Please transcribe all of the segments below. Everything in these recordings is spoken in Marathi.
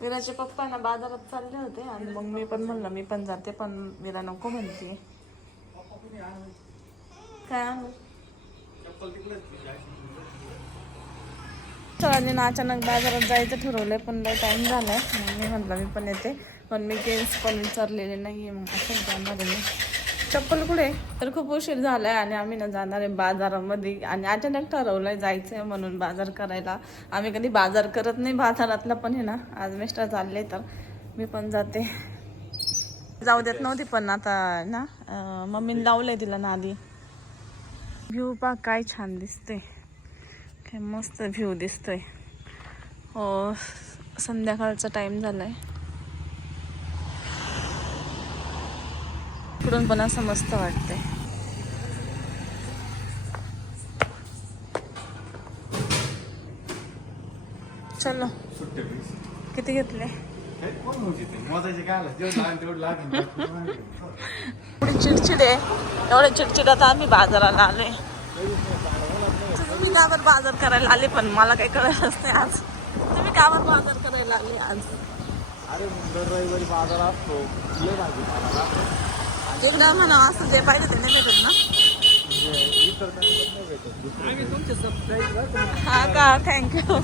वीराचे पप्पा ना बाजारात चालले होते आणि मग मी पण म्हणलं मी पण जाते, पण वीरा नको म्हणते. काय आणू? सरांनी अचानक बाजारात जायचं ठरवलंय, पण लय टाइम झालाय. मग मी म्हटलं मी पण येते, पण मी केस पण विचारलेले नाहीये. मग असं जाणार आहे. चप्पल कुठे? तर खूप उशीर झालाय आणि आम्ही ना जाणार आहे बाजारामध्ये. आणि अचानक ठरवलंय जायचंय म्हणून बाजार करायला. आम्ही कधी बाजार करत नाही बाजारातला, पण आहे ना आज मिस्टर चालले तर मी पण जाते. जाऊ देत नव्हती पण आता ना मम्मीने लावलंय तिला ना आधी. व्ह्यू पा काय छान दिसते, काय मस्त व्ह्यू दिसतोय. हो संध्याकाळचा टाइम झालाय. इकडून पण असं मस्त वाटतंय. चलो किती घेतले? एवढी चिडचिड आहे, एवढ्या चिडचिडात आम्ही बाजाराला आले. तुम्ही कावर बाजार करायला आले, पण मला काही कळलंच नाही आज. तुम्ही कावर बाजार करायला आले आज? अरे रविवारी बाजार असतो, एकदा म्हणा असं जे पाहिजे ते नाही भेटत ना. हा का, थँक्यू.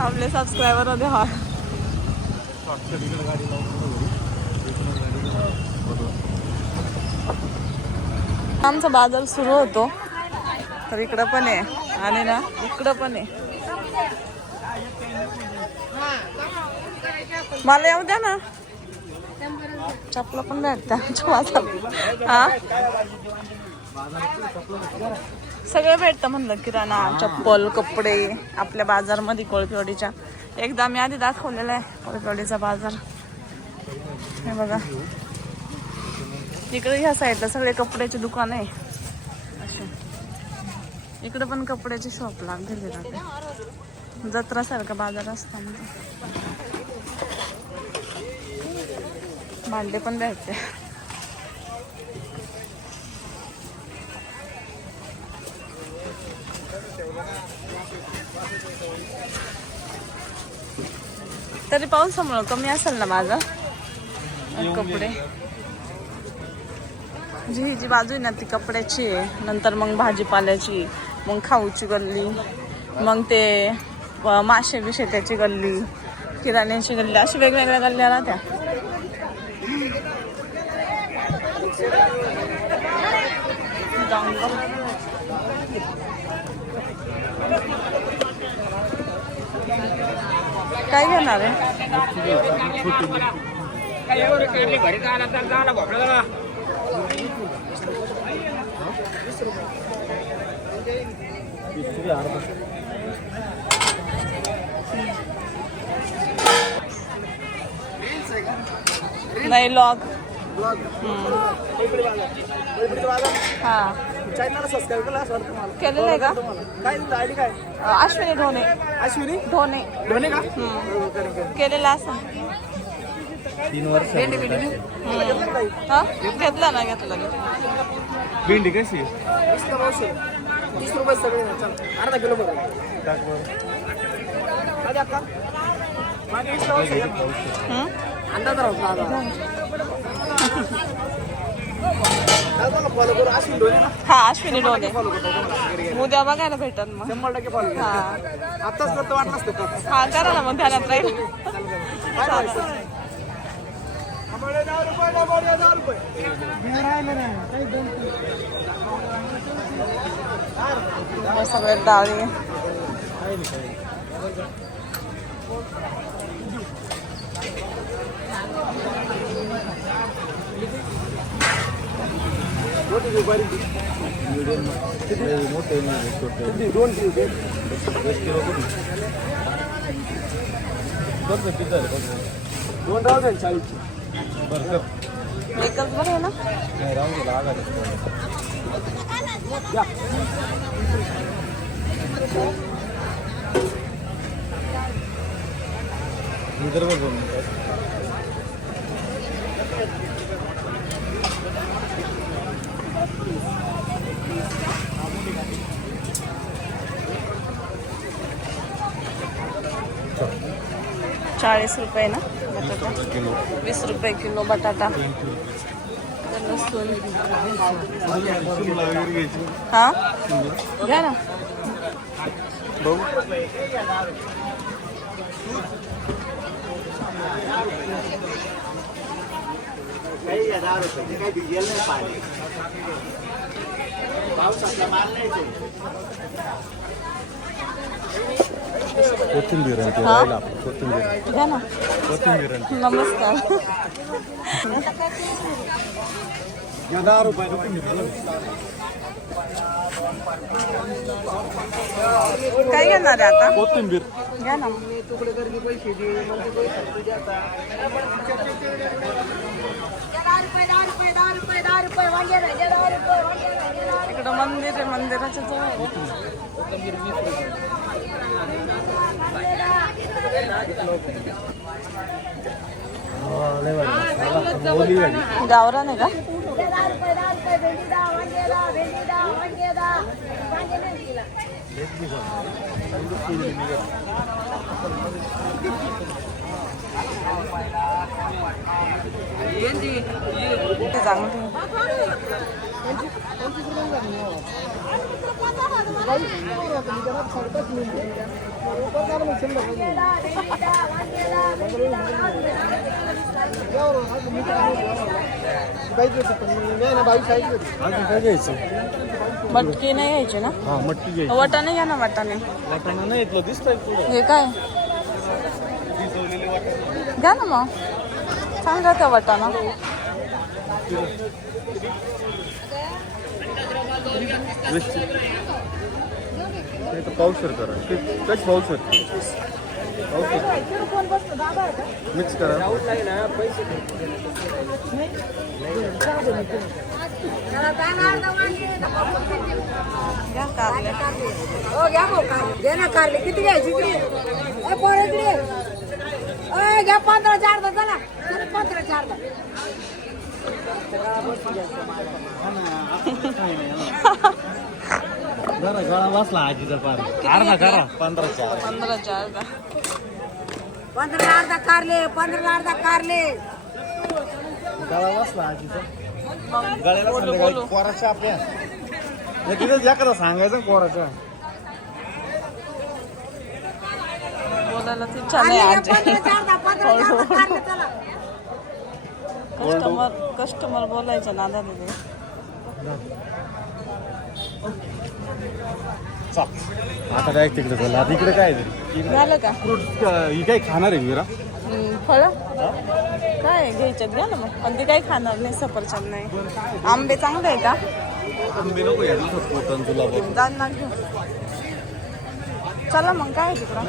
आपले सबस्क्रायबर होते. हा आमचा बाजार सुरू होतो, तर इकडं पण आहे आणि ना इकडं पण आहे. मला येऊ द्या ना, चपला पण भेटतात. हा सगळं भेटतं म्हणलं, किराणा, चप्पल, कपडे आपल्या बाजारमध्ये कोळपेवाडीच्या. एकदा मी आधी दाखवलेला आहे कोळपेवाडीचा बाजार. हे बघा इकडे ह्या साईडला सगळे कपड्याचे दुकान आहे असे. इकडे पण कपड्याचे शॉप लागलेले राहते, जत्रा सारखा बाजार असतो. भांडे पण भेटते. तरी पावसामुळे कमी असेल ना बाजार. कपडे जी जी बाजू आहे ना ती कपड्याची आहे, नंतर मग भाजीपाल्याची, मग खाऊची गल्ली, मग ते मासे बिशे त्याची गल्ली, किराण्याची गल्ली, अशी वेगवेगळ्या गल्ल्या राहत्या. काय घेणार आहे? नाही लॉग. हा चॅनलला सबस्क्राईब केलं असं वाटतं मला. केलेलं आहे का? काय तुमचं आयडी काय? अश्विनी ढोणे. अश्विनी ढोणे ढोणे का? केलेला असं. 3 वर्ष हा घेतला ना, घेतला. भेंडी कशी? 30 रुपये सगळे. अर्धा किलो बघा. अंदाज राहतो. हा अश्विनी ढोणे. उद्या बघायला भेटल मग. 100% फॉलो. हा आताच करतो वाटलं असतं. हा करा ना मग, ध्यानात राहील. सगळे डाळी. दोन राहू द्या 40. एकच बरं आहे ना. 40 रुपये ना बटाटा, 20 रुपये किलो बटाटा. लसूण हा घ्या ना. कोथिंबीर घ्या ना. नमस्कार. 10 रुपये. काय घेणार आहे आता? कोथिंबीर घ्या ना. इकडं मंदिर आहे, मंदिराच्या जवळ आहे. गावरान आहे का? चांगली. मटकी नाही घ्यायची ना? हा मटकी घ्यायची. वाटाणे घ्या ना. वाटाणे वाटाणा नाही येतलं दिसतंय तुला. हे काय घ्या ना मग. छान राहतं वाटाणा. पावशेर करा. कच पावशेर मिक्स करा. घ्या कारले. किती घ्यायची घ्या 15 अर्धा चला 15 अर्धा. जरा गळा बसला आजीचा पार. अर्धा करा. 15 15 अर्धा. 15 अर्धा कारले 15 अर्धा कारले. गळा बसला आजीचा. मग गळ्याला बोलू संध्याकाळी बोलू. कोराच्या आपल्या तिथेच एखादा सांगायचं कोराच्या. बोलायला ती छान आहे आजी. 15 अर्धा कारले चला. कस्टमर बोलायचे ना दादा ते. आता डायरेक्ट तिकडे झालं. आता इकडे काय आहे? झालं का? फ्रूट ही काय खाणार आहे विरा? फळं काय घ्यायच्यात घ्या ना मग. पण ते काही खाणार नाही. सफरचंद नाही. आंबे चांगले आहे का? आंबे नको या दिवसात पोटन तुला बघ. दाना घेऊ. चला मग काय आहे तिकडं?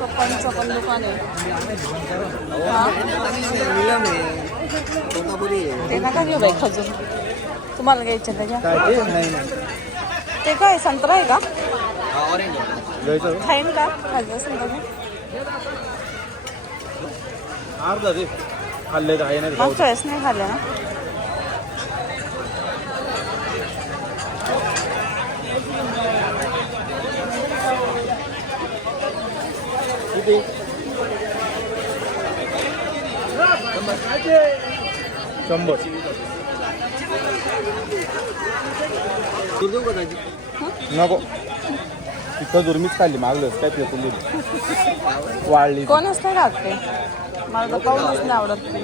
पप्पांचं पण दुकान आहे. ते नका घेऊ बाई खजूर. तुम्हाला घ्यायचे ते घ्या. काय ते? नाही ते काय संत्रा आहे का? घ्यायचं खाईन का? खायचं असेल तर अर्धा ते खाल्ले का आहे नाही खाऊ. मागच्या वेळेस नाही खाल्लं ना. किती? 100. नको ती खजूर मीच खाल्ली. मागलंच काय ते तुला वाळली. कोणच नाही खात ते. मला तर पाहूनच नाही आवडत ते.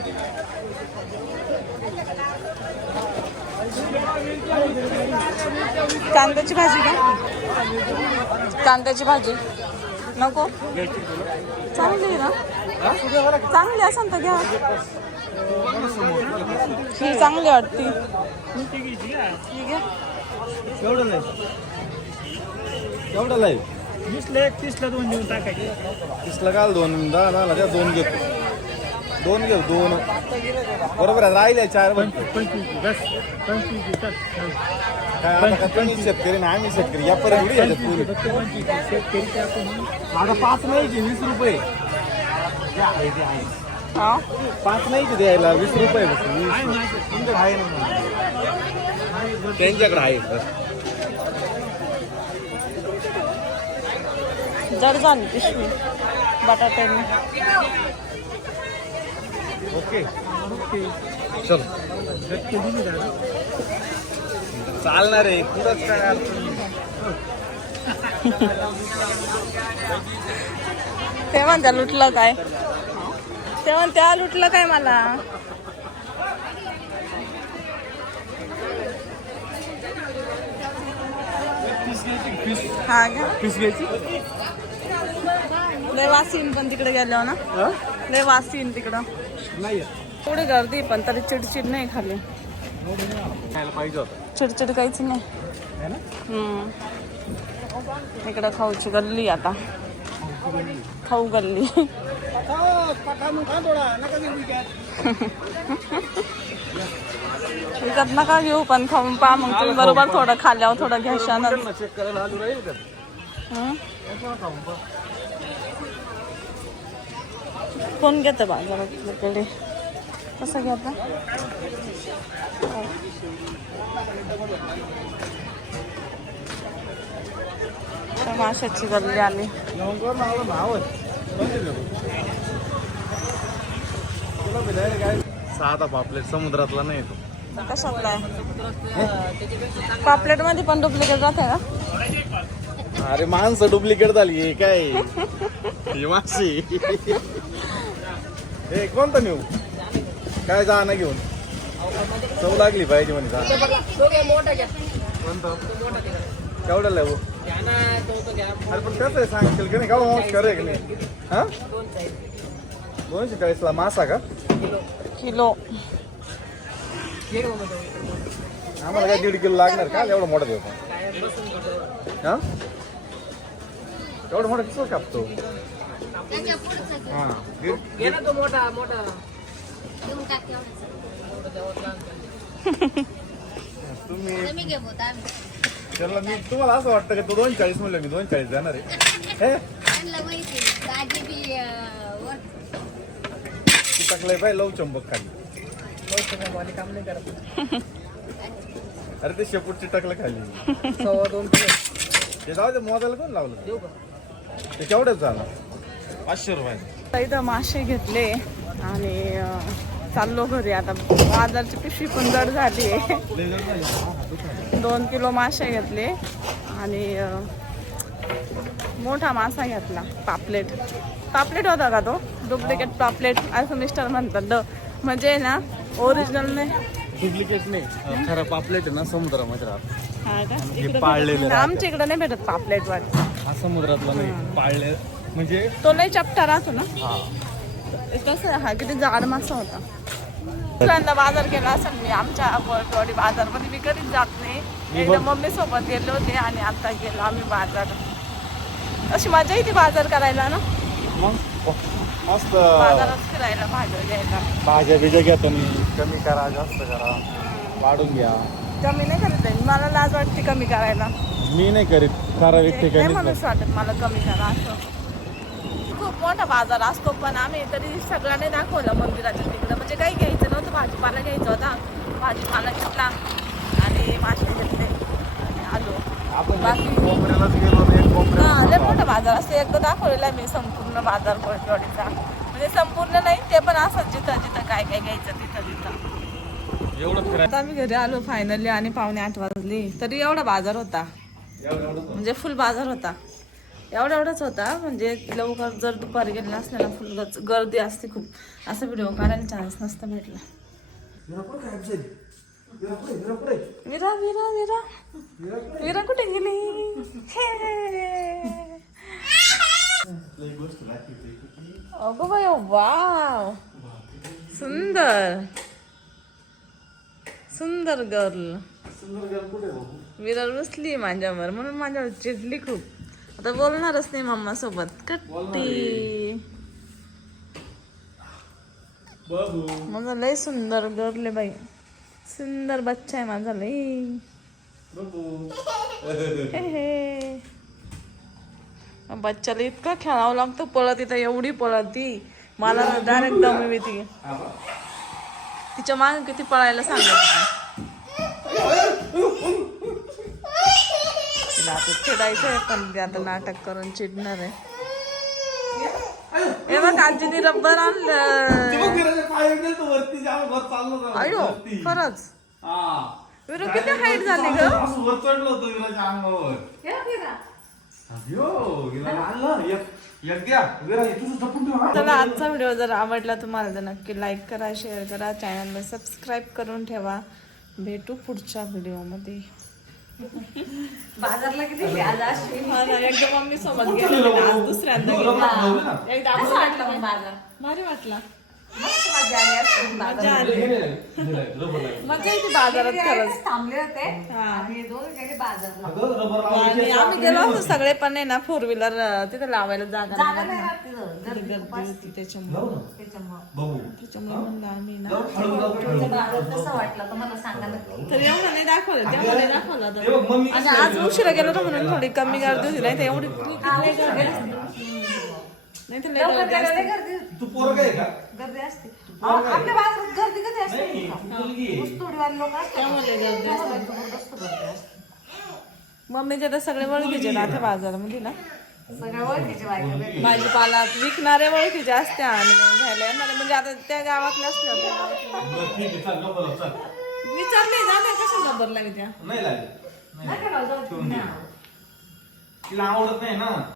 कांद्याची भाजी का? कांद्याची भाजी नको. चांगली आहे ना? चांगली असेल तर घ्या. ही चांगली वाटते. ठीक आहे. केवढं नाही केवढं नाही 20ला 1 30ला 2 देऊन टाकायचे. 30ला काल 2 10 द्या 2 घेतो. 2 घेऊ 2 बरोबर आहे. राहिले 4 बनते. 25 बस 25 चल. काय आता का तुम्ही शेतकरी ना आम्ही शेतकरी या पर्यंत एवढी ह्याच्यात पुरी. 25 शेतकरी आपण आता 5 नाही की 20 रुपये. जे आहे ते आहे. हा 5 नाही ते द्यायला 20 रुपये बस. तुमच्याकडे आहे ना? त्यांच्याकडे आहे तर. जड झाली पिशवी बटाट्याने. ओके चल चालणार आहे कुठंच काय अडचण नाही. ते म्हणत्या लुटलं काय, ते म्हणत्या लुटलं काय मला. हा का पीस घ्यायची लय वासीन पण तिकडे गेल्यावर ना, लय वासीन तिकडं. नाही थोडी गर्दी पण तरी चिडचिड नाही खाली. खायला पाहिजे होतं चिडचिड काहीच नाही. है ना? इकडं खाऊची गल्ली आता, खाऊ गल्ली. विकत नका घेऊ पण खाऊन पहा मग तुम्ही बरोबर. थोडं खाल्यावर थोडं घ्याशानच. चेक करायला आलो राहील का? कोण घेतं बाजारातकडे, कसं घेतं? माशाची गल्ली आली. साधा पापलेट समुद्रातला नाही येतो. कशातला आहे? पापलेट मध्ये पण डुप्लिकेट राहते का? अरे माणसं डुप्लिकेट झाली काय ही माशी. हे कोणतं नेऊ काय जा ना घेऊन चव लागली पाहिजे म्हणे जा. कोणतं केवढ्याला आहे हो? अरे पण कसं आहे सांगशील की नाही का मावस करे की नाही? हा 240ला मासा का किलो? आम्हाला काय 1.5 किलो लागणार का एवढा मोठा देऊ? हा एवढा मोठा किती कापतो? हा तुम्ही त्याला मी तुम्हाला असं वाटतं की तो 240 म्हणलं मी 240 जाणार आहे. टाकलंय पाय लव चंबक खाली. अरे ते शेपूटची टाकलं खाली. 2.25 ते जाऊ दे मोजायला कोण लावलं ते केवढ्याच झालं? 500 रुपये. इथं मासे घेतले आणि चाललो घरी आता. बाजारची पिशवी पण जड झाली आहे. 2 किलो मासे घेतले आणि मोठा मासा घेतला. पापलेट होता का तो? डुप्लिकेट पापलेट असं मिस्टर म्हणतात. म्हणजे ना ओरिजिनल नाही, डुप्लिकेट नाही, खरं पापलेट आहे ना समुद्रामध्ये राहत. हा का? पाळलेलं आमच्या इकडे नाही भेटत पापलेट वाटत. हा समुद्रातला नाही पाळले म्हणजे तो लय चपटा राहतो ना. हा कसं हा किती जाड मासा होता. दुसऱ्यांदा बाजार केला असेल मी. आमच्या कोळपेवाडी बाजारमध्ये मी कधीच जात नाही. एकदा मम्मी सोबत गेले होते आणि आता गेलो आम्ही बाजार. अशी मजा येते बाजार करायला ना. मग मस्त बाजारात फिरायला भाज्या द्यायला. भाज्या बिज्या घेतो मी. कमी करा जास्त करा वाढून घ्या. कमी नाही करत आहे. मला लाज वाटते कमी करायला. मी नाही करीत खरा व्यक्ती नाही म्हणूनच वाटत मला कमी करा असं. खूप मोठा बाजार असतो पण आम्ही तरी सगळ्यांनी दाखवलं मंदिराच्या तिकडं. म्हणजे काही घ्यायचं नव्हतं, भाजीपाला घ्यायचा होता. भाजीपाला घेतला आणि मासे घेतले आणि आलो. बाकी हा लय मोठा बाजार असतो. एकदा दाखवलेला आहे मी संपूर्ण बाजार कोळपेवाडीचा. म्हणजे संपूर्ण नाही ते पण असं जिथं जिथं काय काय घ्यायचं तिथं तिथं एवढं आता आम्ही घरी आलो फायनली आणि 7:45 वाजली. तरी एवढा बाजार होता, म्हणजे फुल बाजार होता. एवढाच होता. म्हणजे लवकर जर दुपारी गेले असले ना फुल गर्दी असते खूप. असं व्हिडिओ काढायला चान्स नसता भेटला. विरा विरा विरा विरा कुठे गेली? अगो बाय वाव सुंदर सुंदर गर्ल. विरार बसली माझ्यावर म्हणून माझ्यावर चिडली खूप. आता बोलणारच नाही मम्मा सोबत. कट्टी माझा लय सुंदर गर्ल बाई. सुंदर बच्चा आहे माझा लय. बच्चाला इतकं खेळावं लागतं. पळत इथं एवढी पळती मला डायरेक्ट दम येते तिच्या मागे किती पळायला सांगत तिला आता चिडायचंय पण ती आता नाटक करून चिडणार आहे. हे बघ आजीने रब्बर आणलं. अयो खरंच विरू किती हाईट झाली ग. वर चढलो होतो विराच्या अंगावर. चला आजचा व्हिडिओ जर आवडला तुम्हाला तर नक्की लाईक करा, शेअर करा, चॅनलला सबस्क्राईब करून ठेवा. भेटू पुढच्या व्हिडिओमध्ये. बाजारला किती आज अशी एकदा मम्मी सोबत गेले आज दुसऱ्यांदा गेले. एकदा आपण कसं वाटलं मग बाजार भारी वाटला. मस्त मजा आली असं मजा आली. मजा येते बाजारात खरंच. थांबले होते हा. आणि दोन गेले बाजारला आणि आम्ही गेलो होतो सगळे पण आहे ना 4 व्हीलर तिथे लावायला जागा जागा नाही. नाही राहत तिथं. गर्दी खूप गर्दी असते. होती त्याच्यामुळे त्याच्यामुळं म्हणलं आम्ही ना तुमचं बाजार कसं वाटलं तर मला सांगा नक्की. तर एवढं नाही दाखवलं तेव्हा नाही दाखवलं तर. आणि आज उशिरा गेलो ना म्हणून थोडी कमी गर्दी होती नाही तर एवढी नाही तर लय लवकर गर्दी गेल्यावर असते. लय गर्दी होती. तू पोरग आहे का? गर्दी असते आपल्या बाजारात गर्दी कधी असते ऊसतोडीवाले लोक असतात त्यामुळे लय गर्दी असते. जबरदस्त गर्दी असते. मम्मीचे तर सगळे ओळखीचे राहते बाजारामध्ये ना. सगळ्या ओळखीचे बायका भेटतात. भाजीपाला विकणारे ओळखीचे असते आणि घ्यायला येणारे म्हणजे आता त्या गावातले असते ठीक आहे, चल, गप्पा चल. विचारले जाणे कशा नंबर लागेल त्या नाही लागेल. नका राहू, जाऊ दे. तिला आवडत नाही ना.